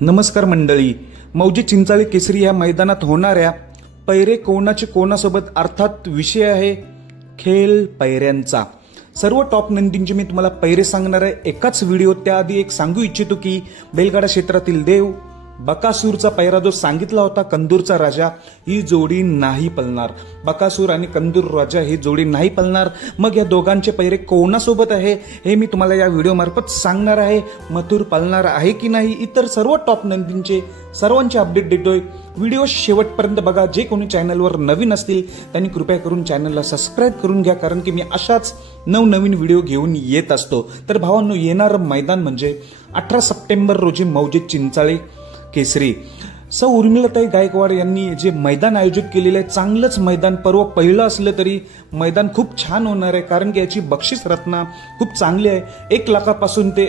नमस्कार मंडळी, मौजे चिंचाळे केसरी या मैदानात होणाऱ्या पैरे कोणाचे कोणासोबत अर्थात विषय आहे खेळ पैऱ्यांचा। सर्व टॉप नंदींचे मी तुम्हाला पैरे सांगणार आहे एकाच व्हिडिओ। त्याआधी एक सांगू इच्छितो की बैलगाडा क्षेत्रातील देव बकासूरचा पैरा जो सांगितला होता कंदूरचा राजा, ही जोडी नाही पळणार। बकासूर आणि कंदूर राजा ही जोडी नाही पळणार। मग या दोघांचे पैरे कोणासोबत आहे हे मी तुम्हाला या व्हिडिओ मार्फत सांगणार आहे। मथुर पळणार आहे की नाही, इतर सर्व टॉप नंदींचे सर्वांचे अपडेट देतोय। व्हिडिओ शेवटपर्यंत बघा। जे कोणी चॅनलवर नवीन असतील त्यांनी कृपया करून चॅनलला सबस्क्राइब करून घ्या, कारण की मी अशाच नवनवीन व्हिडिओ घेऊन येत असतो। तर भावांनो, येणारं मैदान म्हणजे 18 सप्टेंबर रोजी मौजे चिंचाळे केसरी। सौ उर्मिलाताई गायकवाड यांनी जे मैदान आयोजित केलेले आहे, चांगलंच मैदान। पर्व पहिलं असलं तरी मैदान खूप छान होणार आहे, कारण की याची बक्षीस रत्ना खूप चांगली आहे। 1 लाखापासून ते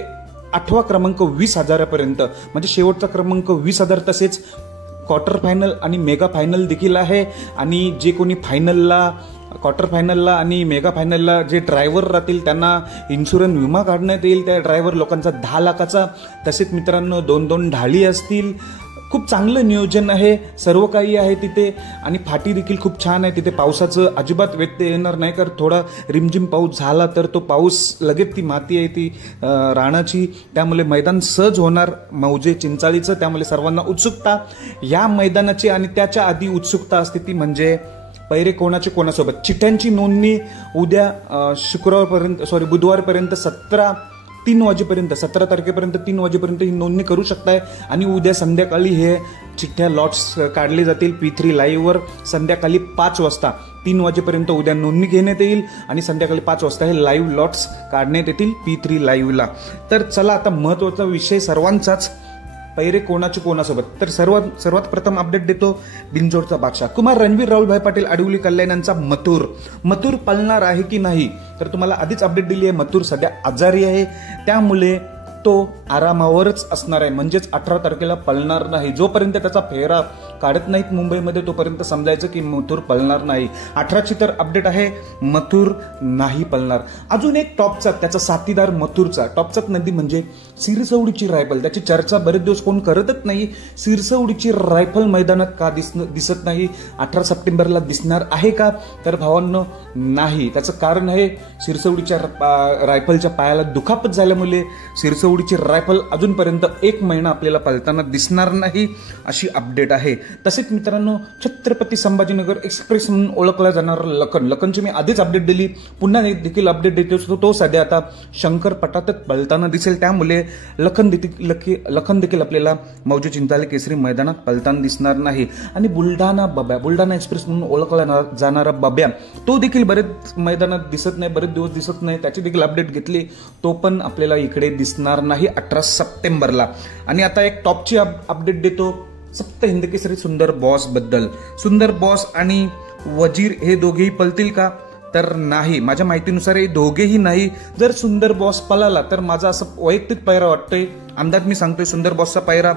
8वा क्रमांक 20,000पर्यंत, म्हणजे शेवटचा क्रमांक 20,000। तसेच क्वार्टर फायनल आणि मेगा फायनल देखील आहे। आणि जे कोणी फायनलला, क्वार्टर फायनलला आणि मेगा फायनलला जे ड्रायव्हर राहतील त्यांना इन्शुरन्स विमा काढण्यात येईल त्या ड्रायव्हर लोकांचा 10 लाखाचा। तसेच मित्रांनो 2-2 ढाली असतील। खूप चांगलं नियोजन आहे, सर्व काही आहे तिथे। आणि फाटी देखील खूप छान आहे तिथे। पावसाचं अजिबात व्यत्यय येणार नाही, कारण थोडा रिमझिम पाऊस झाला तर तो पाऊस लगेच ती माती आहे ती रानाची, त्यामुळे मैदान सहज होणार मौजे चिंचाळीचं। त्यामुळे सर्वांना उत्सुकता या मैदानाची आणि त्याच्या आधी उत्सुकता असते ती म्हणजे पैरे कोणाचे कोणासोबत। चिठ्ठ्यांची नोंदणी उद्या बुधवारपर्यंत 3 वाजेपर्यंत 17 तारखेपर्यंत 3 वाजेपर्यंत ही नोंदणी करू शकताय। आणि उद्या संध्याकाळी हे चिठ्ठ्या लॉट्स काढले जातील P3 लाईव्हवर संध्याकाळी 5 वाजता। 3 वाजेपर्यंत उद्या नोंदणी घेण्यात येईल आणि संध्याकाळी 5 वाजता हे लाईव्ह लॉट्स काढण्यात येतील P3 लाईव्हला। तर चला आता महत्त्वाचा विषय सर्वांचाच, पैरे कोणाचे कोणासोबत। तर सर्वात प्रथम अपडेट देतो बिंजोडचा बादशाह कुमार रणवीर राहुलभाई पाटील आडिवली कल्याण यांचा मथुर पळणार आहे की नाही। तर तुम्हाला आधीच अपडेट दिली आहे, मथुर सध्या आजारी आहे, त्यामुळे तो आरामावरच असणार आहे, म्हणजेच 18 तारखेला पळणार नाही। जोपर्यंत त्याचा फेरा काढत नाहीत मुंबईमध्ये तोपर्यंत समजायचं की मथुर पळणार नाही। 18ची तर अपडेट आहे, मथुर नाही पळणार। अजून एक टॉपचा त्याचा साथीदार मथुरचा टॉपचा नदी म्हणजे सिरसवडीची रायफल। त्याची चर्चा बरेच दिवस कोण करतच नाही। सिरसवडीची रायफल मैदानात का दिसत नाही, 18 सप्टेंबरला दिसणार आहे का? तर भावांनो नाही। त्याचं कारण आहे सिरसवडीच्या रायफलच्या पायाला दुखापत झाल्यामुळे सिरसवडीची रायफल अजूनपर्यंत 1 महिना आपल्याला पळताना दिसणार नाही, अशी अपडेट आहे। तसेच मित्रांनो छत्रपती संभाजीनगर एक्सप्रेस म्हणून ओळखला जाणारा लखनची मी आधीच अपडेट दिली, पुन्हा देखील अपडेट देतो। तो सध्या आता शंकर पटातच पळताना दिसेल, त्यामुळे लखन देखील आपल्याला मौजे चिंचाळे केसरी मैदानात पळताना दिसणार नाही। आणि बुलढाणा एक्सप्रेस म्हणून ओळखला जाणारा बब्या, तो देखील बरेच मैदानात दिसत नाही, बरेच दिवस दिसत नाही। त्याची देखील अपडेट घेतली, तो पण आपल्याला इकडे दिसणार नाही 18 सप्टेंबरला। आणि आता एक टॉपची अपडेट देतो सप्त हिंद केसरी सुंदर बॉस बद्दल। सुंदर बॉस आणि वजीर हे दोघेही पळतील का? तर नाही, माझ्या माहितीनुसार हे दोघेही नाही। जर सुंदर बॉस पळाला तर माझा असं वैयक्तिक पैरा वाटतोय, अंदाज मी सांगतोय, सुंदर बॉसचा पैरा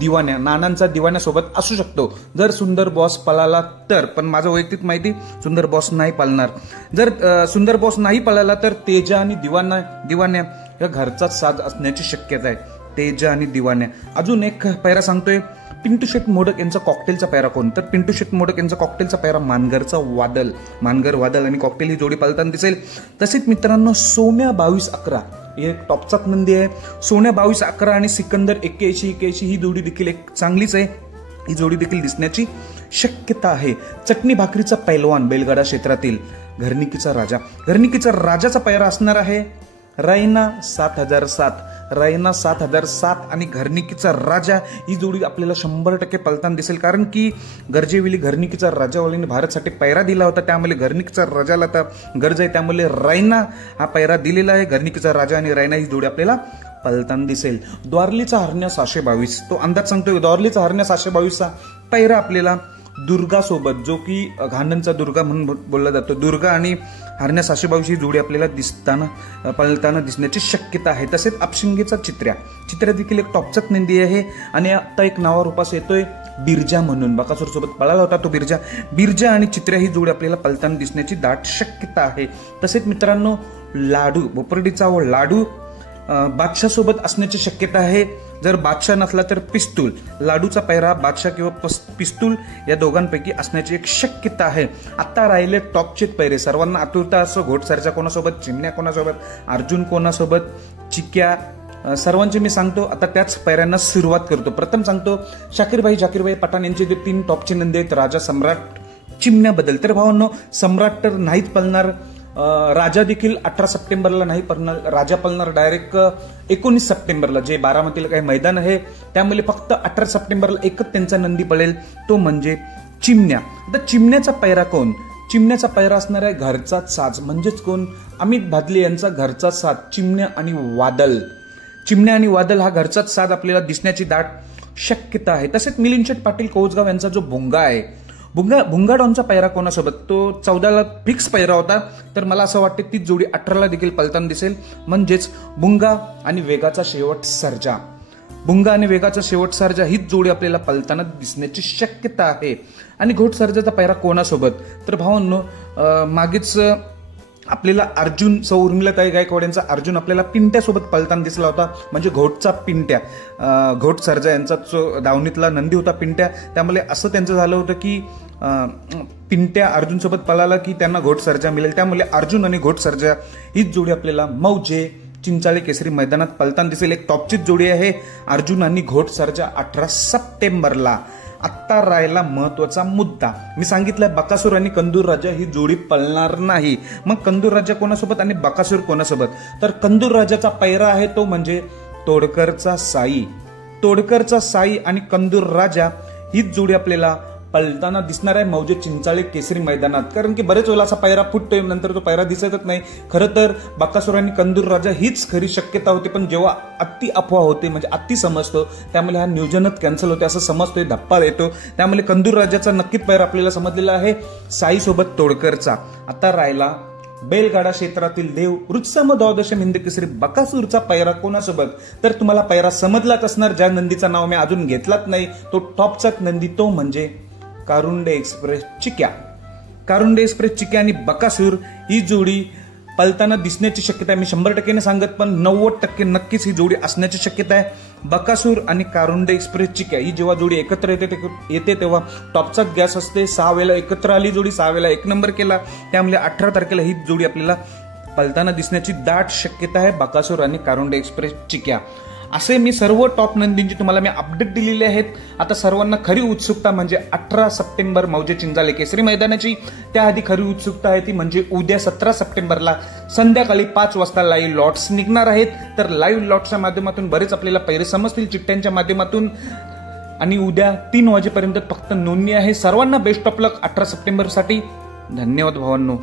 दिवाण्या नानांचा दिवाण्यासोबत असू शकतो जर सुंदर बॉस पळाला तर। पण माझं वैयक्तिक माहिती सुंदर बॉस नाही पळणार। जर सुंदर बॉस नाही पळाला तर तेजा आणि दिवाण्या या घरचाच साज असण्याची शक्यता आहे, तेजा आणि दिवाण्या। अजून एक पैरा सांगतोय, पिंटू शेट मोडक यांचा कॉकटेलचा पैरा कोण? तर पिंटू शेट मोडक यांचा कॉकटेलचा पैरा मानगर वादल आणि कॉकटेल ही जोडी पळताना दिसेल। तसेच मित्रांनो सोन्या 22-11 हे टॉपचा नंदी आहे। सोन्या 22-11 आणि सिकंदर 81-81 ही जोडी देखील एक चांगलीच आहे, ही जोडी देखील दिसण्याची शक्यता आहे। चटणी भाकरीचा पैलवान बैलगाडा क्षेत्रातील घरणिकीचा राजाचा पैरा असणार आहे रैना 7007 आणि घरणिकीचा राजा ही जोडी आपल्याला 100% पळताना दिसेल, कारण की गरजेवेळी घरणिकीचा राजावालीने भारतसाठी पैरा दिला होता, त्यामुळे घरणिकीचा राजाला आता गरज आहे, त्यामुळे रैना हा पैरा दिलेला आहे। घरणिकीचा राजा आणि रैना ही जोडी आपल्याला पळताना दिसेल। द्वारलीचा हरण्या 722, तो अंदाज सांगतोय द्वारलीचा हरण्या 722चा पैरा आपल्याला दुर्गासोबत, जो की घाणनचा दुर्गा म्हणून बोलला जातो, दुर्गा आणि हरण्या 722 ही जोडी आपल्याला पळताना दिसण्याची शक्यता आहे। तसेच अपशिंगेचा चित्र्या देखील एक टॉपचाच नंदी आहे। आणि आता एक नावारूपास येतोय बिरजा म्हणून, बकासूर सोबत पळाला होता तो बिरजा आणि चित्र्या ही जोडी आपल्याला पळताना दिसण्याची दाट शक्यता आहे। तसेच मित्रांनो लाडू भोपर्डीचा लाडू बादशाह सोबत असण्याची शक्यता आहे। जर बादशाह नसला तर पिस्तूल. लाडूचा पैरा बादशाह किंवा पिस्तूल या दोघांपैकी असण्याची एक शक्यता आहे. आता राहिले टॉपचे पैरे. सर्वांना आतुरता असो, घोटसरजा कोणासोबत, चिमण्या कोणासोबत, अर्जुन कोणासोबत, चिक्या, सर्वांचे मी सांगतो. आता त्याच पैऱ्यांना सुरुवात करतो. प्रथम सांगतो शाकीरभाई पठाण यांचे जे 3 टॉपचे नंदी आहेत. राजा, सम्राट, चिमण्या बद्दल. तर भावांनो, सम्राट तर नाहीच पळणार. राजा देखील 18 सप्टेंबरला नाही पळणार. राजा पळणार डायरेक्ट 19 सप्टेंबरला, जे बारामतीला काही मैदान आहे त्यामुळे फक्त 18 सप्टेंबरला एकच त्यांचा नंदी पळेल, तो म्हणजे चिमण्या. आता चिमण्याचा पैरा कोण? चिमण्याचा पैरा असणार आहे घरचाच साज. म्हणजेच कोण? अमित भादले यांचा घरचा साज चिमण्या आणि वादल. चिमण्या आणि वादल हा घरचाच साज आपल्याला दिसण्याची दाट शक्यता आहे. तसेच मिलिंद शेठ पाटील कोसगाव यांचा जो भुंगा आहे, भुंगा डॉनचा पैरा कोणासोबत? तो 14ला फिक्स पैरा होता. तर मला असं वाटतं तीच जोडी 18ला देखील पळताना दिसेल. म्हणजेच भुंगा आणि वेगाचा शेवट सर्जा. भुंगा आणि वेगाचा शेवट सर्जा हीच जोडी आपल्याला पळताना दिसण्याची शक्यता आहे. आणि घोट सर्जाचा पैरा कोणासोबत? तर भावांनो, मागेच आपल्याला अर्जुन, सौ उर्मिलाताई गायकवाड यांचा अर्जुन आपल्याला पिंट्यासोबत पळताना दिसला होता. म्हणजे घोटचा पिंट्या. घोट सर्जा यांचा जो दावणीतला नंदी होता पिंट्या, त्यामुळे असं त्यांचं झालं होतं की पिंट्या अर्जुन सोबत पळाला की त्यांना घोट सर्जा मिळेल. त्यामुळे अर्जुन आणि घोट सर्जा हीच जोडी आपल्याला मौजे चिंचाळे केसरी मैदानात पळताना दिसेल. एक टॉपचीच जोडी आहे अर्जुन आणि घोट सर्जा 18 सप्टेंबरला. आत्ता राहिला महत्वाचा मुद्दा. मी सांगितलं बकासूर आणि कंदूर राजा ही जोडी पळणार नाही. मग कंदूर राजा कोणासोबत आणि बकासूर कोणासोबत? तर कंदूर राजाचा पैरा आहे तो म्हणजे तोडकरचा साई. तोडकरचा साई आणि कंदूर राजा हीच जोडी आपल्याला पळताना दिसणार आहे मौजे चिंचाळे केसरी मैदानात. कारण की बरेच वेळा असा पैरा फुटतोय, नंतर तो पैरा दिसतच नाही. खरं तर बकासूर आणि कंदूर राजा हीच खरी शक्यता होती. पण जेव्हा अति अफवा होते, म्हणजे अति समजतो, त्यामुळे हा नियोजनच कॅन्सल होते असं समजतोय, धप्पा देतो. त्यामुळे कंदूर राजाचा नक्कीच पैरा आपल्याला समजलेला आहे साई सोबत तोडकरचा. आता राहिला बैलगाडा क्षेत्रातील देव रुत्सम द्वादश हिंद केसरी बकासूरचा पैरा कोणासोबत? तर तुम्हाला पैरा समजलाच असणार. ज्या नंदीचं नाव मी अजून घेतलाच नाही, तो टॉपचाच नंदी, तो म्हणजे कारुंडे एक्सप्रेस चिक्या. कारुंडे एक्सप्रेस चिक्या आणि बकासूर ही जोडी पळताना दिसण्याची शक्यता आहे. मी 100% सांगत, पण 90% नक्कीच ही जोडी असण्याची शक्यता आहे. बकासूर आणि कारुंडे एक्सप्रेस चिक्या ही जेव्हा जोडी एकत्र येते तेव्हा टॉपचाच गॅस असते. 6 वेळेला एकत्र आली जोडी, 6 वेळेला 1 नंबर केला. त्यामुळे 18 तारखेला ही जोडी आपल्याला पळताना दिसण्याची दाट शक्यता आहे, बकासूर आणि कारुंडे एक्सप्रेस चिक्या. असे मी सर्व टॉप नंदींची तुम्हाला मी अपडेट दिलेले आहेत. आता सर्वांना खरी उत्सुकता म्हणजे 18 सप्टेंबर मौजे चिंचाळे केसरी मैदानाची. त्याआधी खरी उत्सुकता आहे ती म्हणजे उद्या 17 सप्टेंबरला संध्याकाळी 5 वाजता लाईव्ह लॉट्स निघणार आहेत. तर लाईव्ह लॉट्सच्या माध्यमातून बरेच आपल्याला पैरे समजतील चिठ्ठ्यांच्या माध्यमातून. आणि उद्या 3 वाजेपर्यंत फक्त नोंदणी आहे. सर्वांना बेस्ट ऑफ लक 18 सप्टेंबरसाठी. धन्यवाद भावांनो.